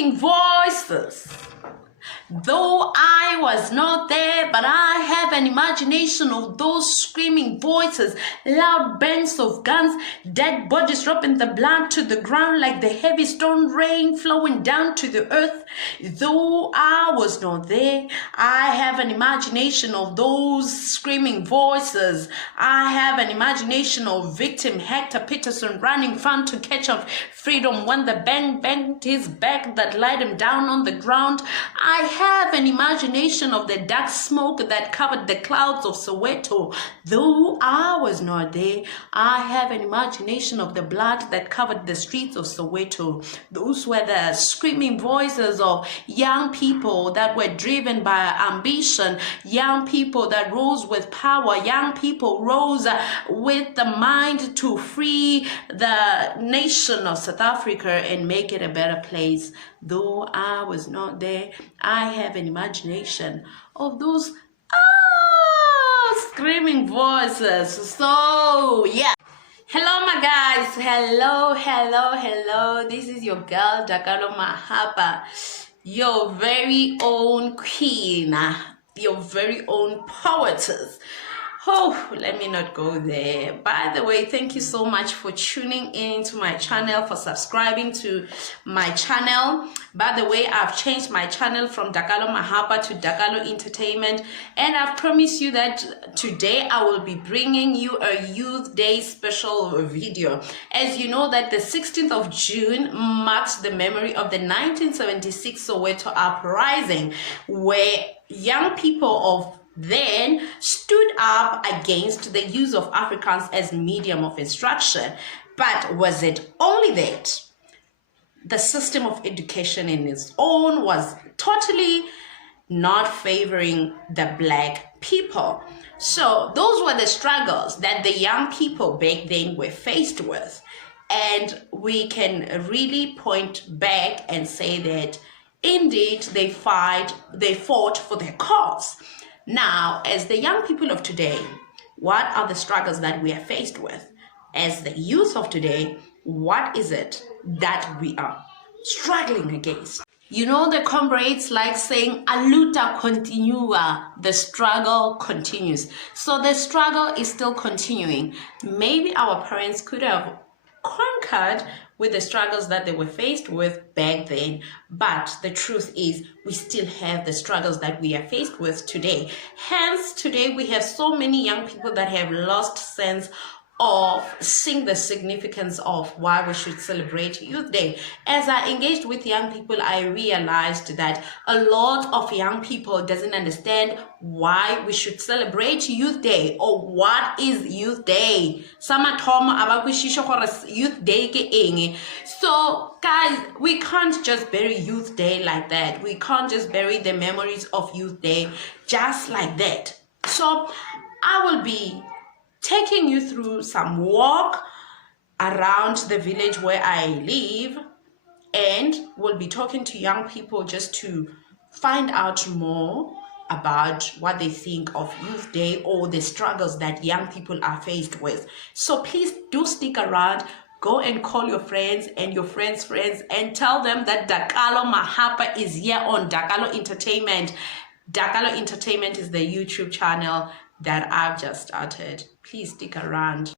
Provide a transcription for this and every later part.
screaming voices. Though I was not there, but I have an imagination of those screaming voices, loud bangs of guns, dead bodies dropping the blood to the ground like the heavy stone rain flowing down to the earth. Though I was not there, I have an imagination of those screaming voices. I have an imagination of victim Hector Peterson running fun to catch of freedom when the bang banged his back that laid him down on the ground. I have an imagination of the dark smoke that covered the clouds of Soweto. Though I was not there, I have an imagination of the blood that covered the streets of Soweto. Those were the screaming voices of young people that were driven by ambition, young people that rose with power, young people rose with the mind to free the nation of South Africa and make it a better place. Though I was not there, I have an imagination of those screaming voices. So yeah, hello my guys, hello, this is your girl Dakalo Mahapa, your very own queen, your very own poetess. Oh, let me not go there. By the way, thank you so much for tuning in to my channel, for subscribing to my channel. By the way, I've changed my channel from Dakalo Mahapa to Dakalo Entertainment, and I've promised you that today I will be bringing you a Youth Day special video. As you know that the 16th of June marks the memory of the 1976 Soweto uprising, where young people of then stood up against the use of Afrikaans as medium of instruction. But was it only that? The system of education in its own was totally not favoring the black people. So those were the struggles that the young people back then were faced with. And we can really point back and say that indeed they fought for their cause. Now, as the young people of today, what are the struggles that we are faced with? As the youth of today, what is it that we are struggling against? You know, the comrades like saying, "A luta continua," the struggle continues. So the struggle is still continuing. Maybe our parents could have conquered with the struggles that they were faced with back then, but the truth is we still have the struggles that we are faced with today. Hence, today we have so many young people that have lost sense of seeing the significance of why we should celebrate Youth Day. As I engaged with young people, I realized that a lot of young people doesn't understand why we should celebrate Youth Day or what is Youth Day. Youth Day ke eng. So guys, we can't just bury Youth Day like that. We can't just bury the memories of Youth Day just like that. So I will be taking you through some walk around the village where I live, and we'll be talking to young people just to find out more about what they think of Youth Day or the struggles that young people are faced with. So please do stick around. Go and call your friends and your friends' friends and tell them that Dakalo Mahapa is here on Dakalo Entertainment. Dakalo Entertainment is the YouTube channel that I've just started. Please stick around.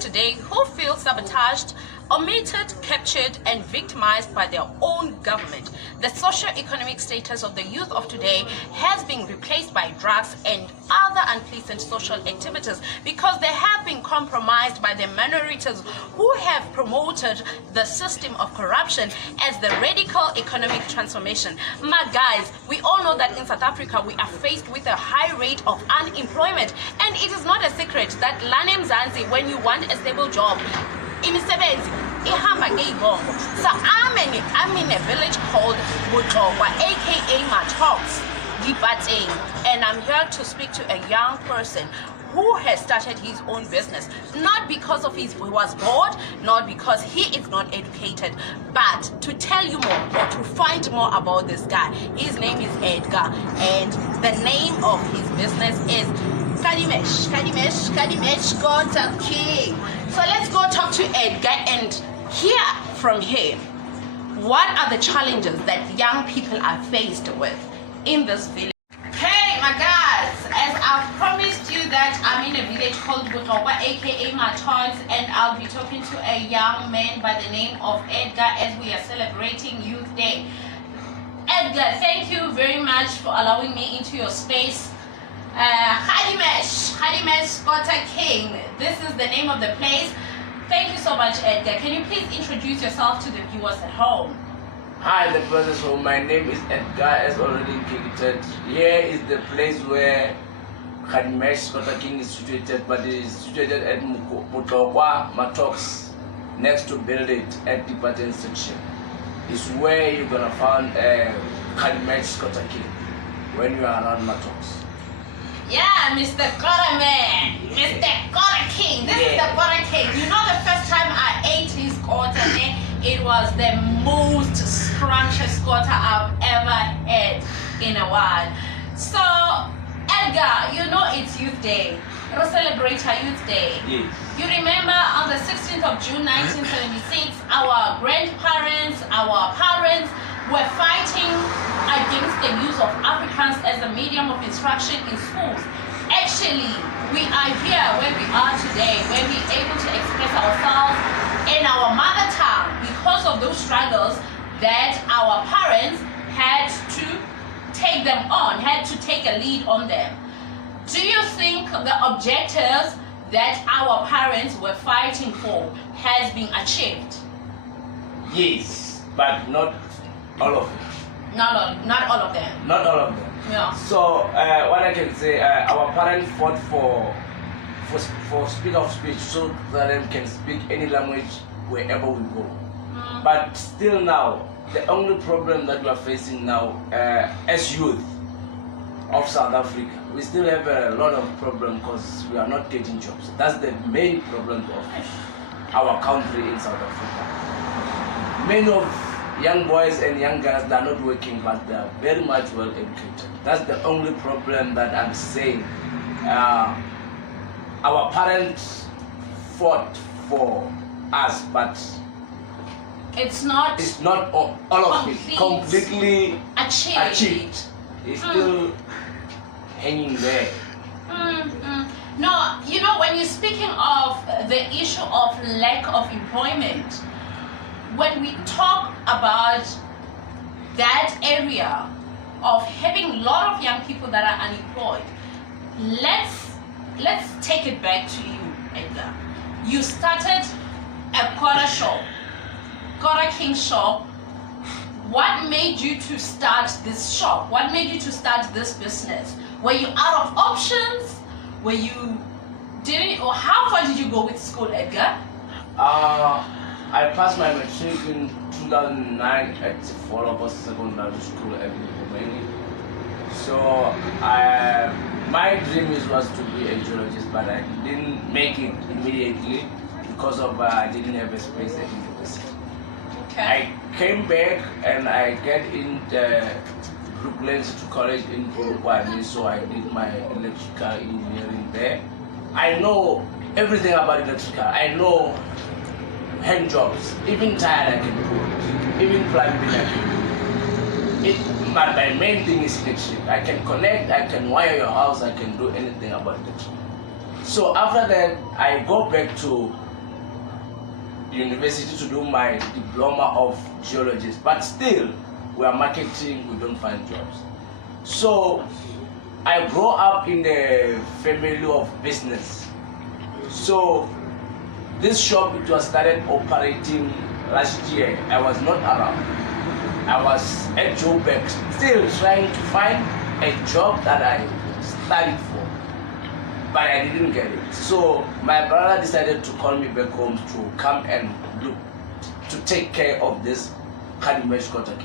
Today, who feels sabotaged Omitted, captured, and victimized by their own government, the socio-economic status of the youth of today has been replaced by drugs and other unpleasant social activities because they have been compromised by the minorities who have promoted the system of corruption as the radical economic transformation. My guys, we all know that in South Africa we are faced with a high rate of unemployment, and it is not a secret that Lana Mzansi, when you want a stable job, imisebenzi ihamba ngeyibongo. So I'm in a village called Butlokwa, aka Matox, Gibateng, and I'm here to speak to a young person who has started his own business, not because of he was bored, not because he is not educated, but to tell you more or to find more about this guy. His name is Edgar, and the name of his business is Kadimesh Kota King. So let's go talk to Edgar and hear from him what are the challenges that young people are faced with in this village. Hey my guys, as I've promised you that I'm in a village called Butlokwa, aka Matox, and I'll be talking to a young man by the name of Edgar as we are celebrating Youth Day. Edgar, thank you very much for allowing me into your space. Kadimesh Kota King, this is the name of the place. Thank you so much, Edgar. Can you please introduce yourself to the viewers at home? Hi, the brothers home. My name is Edgar, as already indicated. Here is the place where Kadimesh Kota King is situated, but it is situated at Butlokwa, Matox, next to Build It at the Patent section. It's where you're gonna find Kadimesh Kota King when you are around Matox. Yeah, Mr. Kota Man, Mr. Kota King. This is the Kota King. You know, the first time I ate his kota, it was the most scrumptious kota I've ever had in a while. So, Edgar, you know it's Youth Day. We'll celebrate our Youth Day. Yes. You remember on the 16th of June 1976, our grandparents, our parents were fighting against the use of Afrikaans as a medium of instruction in schools. Actually, we are here where we are today, where we're able to express ourselves in our mother tongue because of those struggles that our parents had to take them on, had to take a lead on them. Do you think the objectives that our parents were fighting for has been achieved? Yes, but not all of them. Not all of them. Not all of them. Yeah. So what I can say, our parents fought for speed of speech so that they can speak any language wherever we go. But still now, the only problem that we are facing now as youth of South Africa, we still have a lot of problems because we are not getting jobs. That's the main problem of our country in South Africa. Many of young boys and young girls, they are not working, but they are very much well educated. That's the only problem that I'm saying. Our parents fought for us, but it's not all of it completely achieved. It's still hanging there. No, you know, when you're speaking of the issue of lack of employment, when we talk about that area of having a lot of young people that are unemployed, let's take it back to you, Edgar. You started a Kota shop, Kota King shop. What made you to start this shop? What made you to start this business? Were you out of options? Were you didn't, or how far did you go with school, Edgar? I passed my matric in 2009 at Follow Secondary School at Romania. So my dream was to be a geologist, but I didn't make it immediately because of I didn't have a space at university. Okay. I came back and I get in the Brooklyn College in Polokwane, so I did my electrical engineering there. I know everything about electrical. I know hand jobs, even tire I can do, even plumbing I can do. But my main thing is electric. I can connect, I can wire your house, I can do anything about electric. So after that, I go back to university to do my diploma of geologist, but still we are marketing, we don't find jobs. So I grew up in a family of business. So this shop, it was started operating last year. I was not around. I was at Joburg, still trying to find a job that I studied for, but I didn't get it. So my brother decided to call me back home to come and look, to take care of this Kadimesh Kotaki.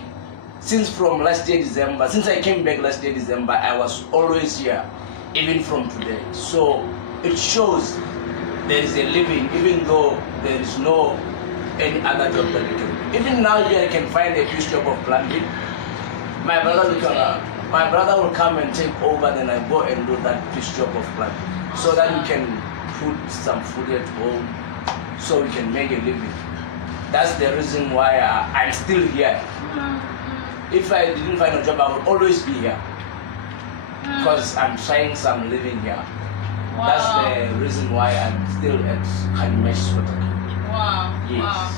Since from last year December, since I came back last year December, I was always here, even from today. So it shows there is a living, even though there is no any other job that you can do. Even now here I can find a piece job of planting. My brother will come and take over, then I go and do that piece job of planting, so that we can put some food at home, so we can make a living. That's the reason why I'm still here. If I didn't find a job, I would always be here, because I'm trying some living here. Wow. That's the reason why I'm still at Kadimesh Kotaki. Wow. Yes. Wow.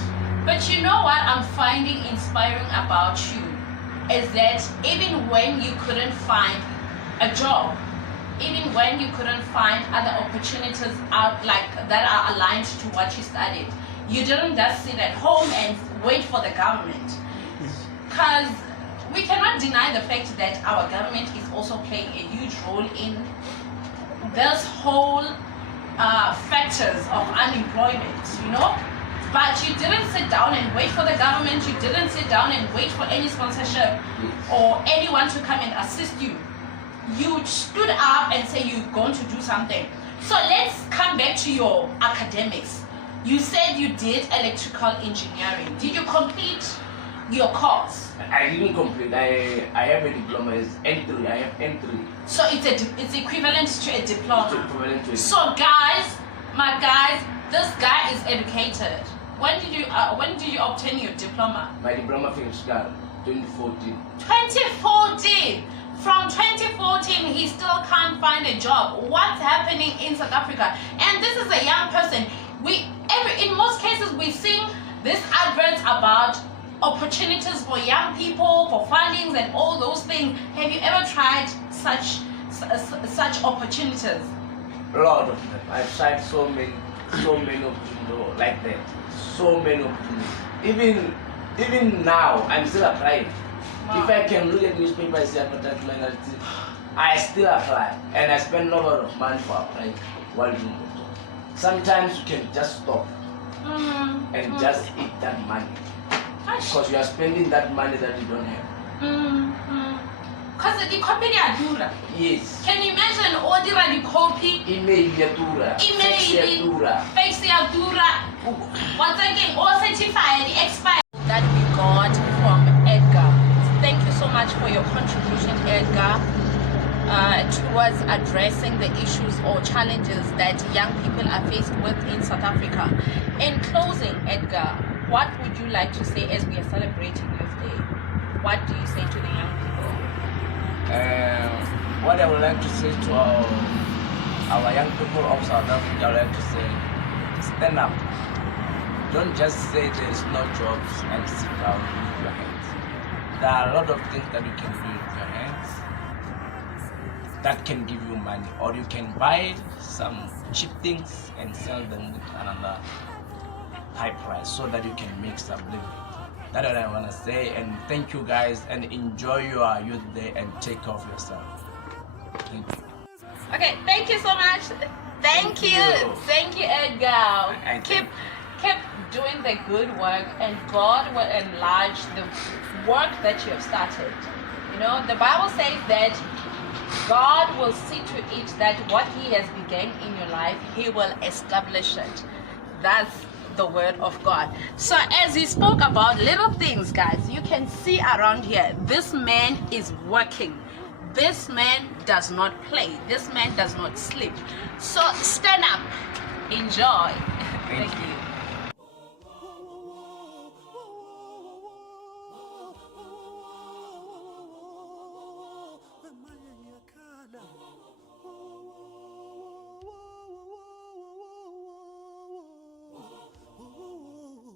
But you know what I'm finding inspiring about you is that even when you couldn't find a job, even when you couldn't find other opportunities out like that are aligned to what you studied, you didn't just sit at home and wait for the government. Because we cannot deny the fact that our government is also playing a huge role in this whole factors of unemployment, you know. But you didn't sit down and wait for the government, you didn't sit down and wait for any sponsorship or anyone to come and assist you. You stood up and say you're going to do something. So let's come back to your academics. You said you did electrical engineering. Did you complete your course? I didn't complete. I have a diploma, it's N3. I have N3. So it's equivalent to a diploma. It's equivalent to it. So guys, my guys, this guy is educated. When did you obtain your diploma? My diploma finished 2014. 2014. From 2014, he still can't find a job. What's happening in South Africa? And this is a young person. In most cases, we see these adverts about opportunities for young people, for fundings and all those things. Have you ever tried such opportunities? A lot of them. I've tried so many opportunities like that. So many opportunities. Even now, I'm still applying. Wow. If I can look at newspapers, see advertisement, I still apply, and I spend a lot of money for applying while doing the job. Sometimes you can just stop and just eat that money, because you are spending that money that you don't have. Because the company are dura. Yes. Can you imagine order the copy? Email ya dura. Fax ya dura. Fax ya dura. Once again, all certified, expired. That we got from Edgar. Thank you so much for your contribution, Edgar, towards addressing the issues or challenges that young people are faced with in South Africa. In closing, Edgar, what would you like to say as we are celebrating Youth Day? What do you say to the young people? What I would like to say to our young people of South Africa, I would like to say, stand up. Don't just say there is no jobs and sit down with your hands. There are a lot of things that you can do with your hands that can give you money, or you can buy some cheap things and sell them with another high price so that you can make some living. That's what I want to say, and thank you guys, and enjoy your Youth Day and take care of yourself. Thank you. Okay, thank you so much. Thank you, Edgar. Keep doing the good work, and God will enlarge the work that you have started. You know, the Bible says that God will see to it that what He has begun in your life, He will establish it. That's the word of God. So as he spoke about little things, guys, you can see around here, this man is working. This man does not play. This man does not sleep. So stand up. Enjoy. Thank you. Ooh.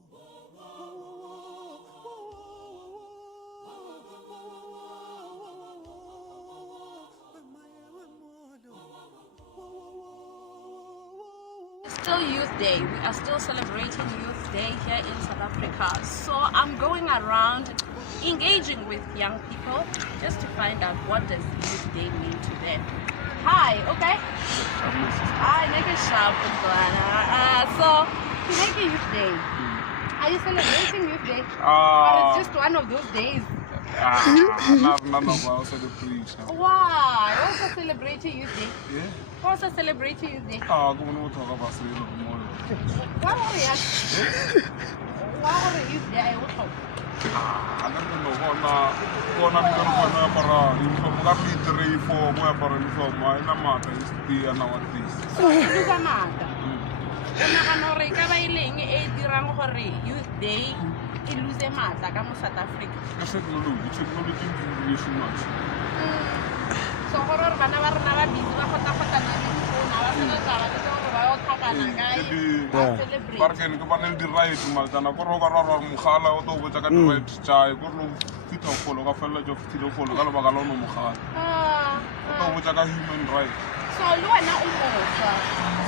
Youth Day. We are still celebrating Youth Day here in South Africa. So I'm going around engaging with young people just to find out what does Youth Day mean to them. Hi, okay? Hi, nigga shop. So today is Youth Day. Are you celebrating Youth Day? Or it's just one of those days? Why? Also celebrating Youth Day? Yeah. Also celebrating Youth Day? Come on, we'll talk about it more. Why are you there? I will talk. I don't know. One I'm going to para uniform. Got me 3, 4 more para uniform. My matter is the nowadays. So you come out. Una kanore ka ba ileng e dirang gore Youth Day e lose matla ka mo South Africa. Technology is too much. So gore bana ba rena ba busy ba gota na le phone ba se tsa ba tse go ba o thakana kae ba celebrate. Barken ke baneng di right maltana go roga rara mogala o to botsa ka di right tsae go lo fitha go ka fela jo fitile go ka lo ba ka lo no mogala. O to botsa ka human right. So lo wena o moswa.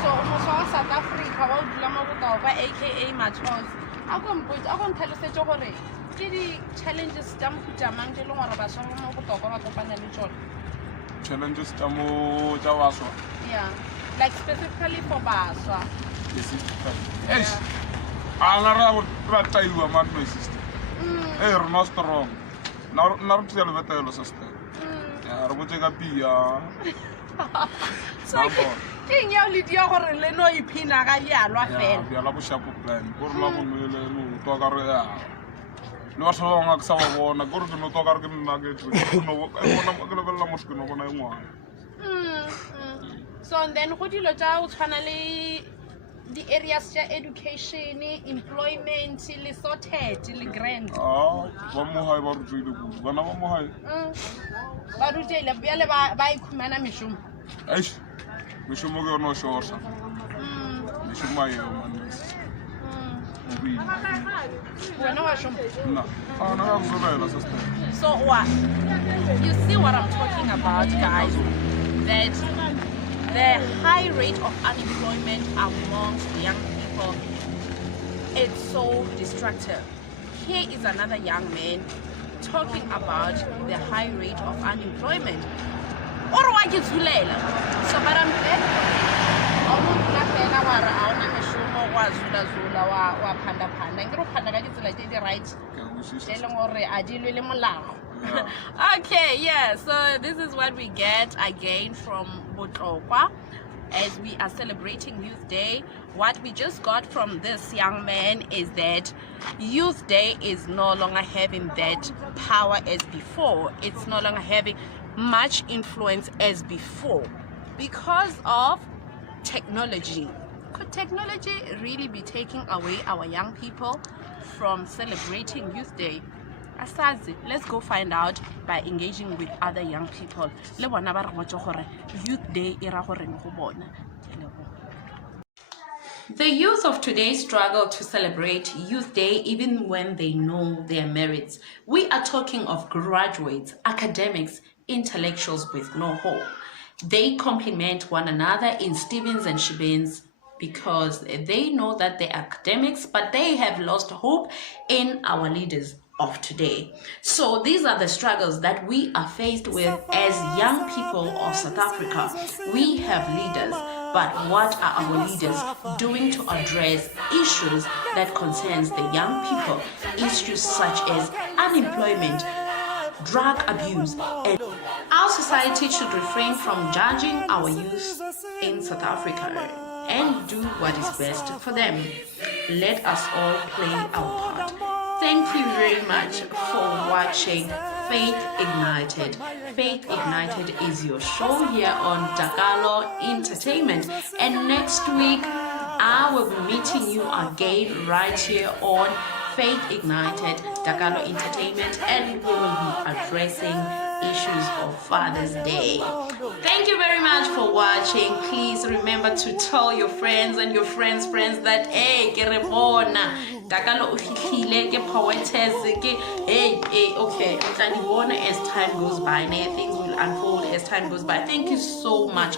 So o moswa wa South Africa wa o dula mo botao ba aka Machos. A go ntlhalosetse gore ke di challenges tsa mofuta mang ke le gore ba swa mo botao ba kopana le tsone. Challenges tsa mo tsa waswa. Yeah. Like specifically for baswa. Specifically. Anara ra taiwa man my sister. We're not strong. Na re tsela betelo sister. Ya re botse ka pia. So king ya le dia gore le no iphina ga yalwa fela. Ya la bo sharp plan. Go re la go no le no to ka re ya. Le wa tsaba nga sa bona go re no to ka re ke nna ke no bona mo ke le bella mo se no bona engwana. So and then go dilo tsa o tshwana le the areas tsa education, employment, le sorted, le grant. Ba mo hai ba rutsile go. Bana ba mo hai. Ba rutsile bjale ba ikhumana meshomo. Eish. Mishumo ke no shorsa. Mishumo yo man. Wena wa shomo. No. No I'm going to sister. So what? You see what I'm talking about, guys? That the high rate of unemployment amongst young people, it's so destructive. Here is another young man talking about the high rate of unemployment. So, but I'm glad okay, yeah, so this is what we get again from Botlokwa as we are celebrating Youth Day. What we just got from this young man is that Youth Day is no longer having that power as before. It's no longer having much influence as before because of technology. Could technology really be taking away our young people from celebrating Youth Day? Asazi, let's go find out by engaging with other young people. Le bona ba re botse gore Youth Day e ra gore go bona. The youth of today struggle to celebrate Youth Day even when they know their merits. We are talking of graduates, academics, intellectuals with no hope. They complement one another in Stevens and Shebens because they know that they're academics, but they have lost hope in our leaders of today. So these are the struggles that we are faced with as young people of South Africa. We have leaders, but what are our leaders doing to address issues that concerns the young people? Issues such as unemployment, drug abuse, and our society should refrain from judging our youth in South Africa and do what is best for them. Let us all play our part. Thank you very much for watching Faith Ignited. Faith Ignited is your show here on Dakalo Entertainment. And next week, I will be meeting you again right here on Faith Ignited, Dakalo Entertainment, and we will be addressing issues of Father's Day. Thank you very much for watching. Please remember to tell your friends and your friends' friends that hey, ke re bona Dakalo ufihlile ke poetess ke hey okay, tla di bona as time goes by. Things will unfold as time goes by. Thank you so much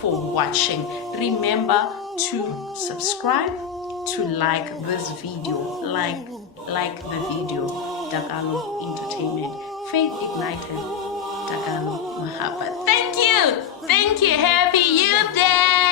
for watching. Remember to subscribe, to like this video, like the video, Dakalo Entertainment, Faith Ignited, Dakalo Mahapa. Thank you. Happy Youth Day.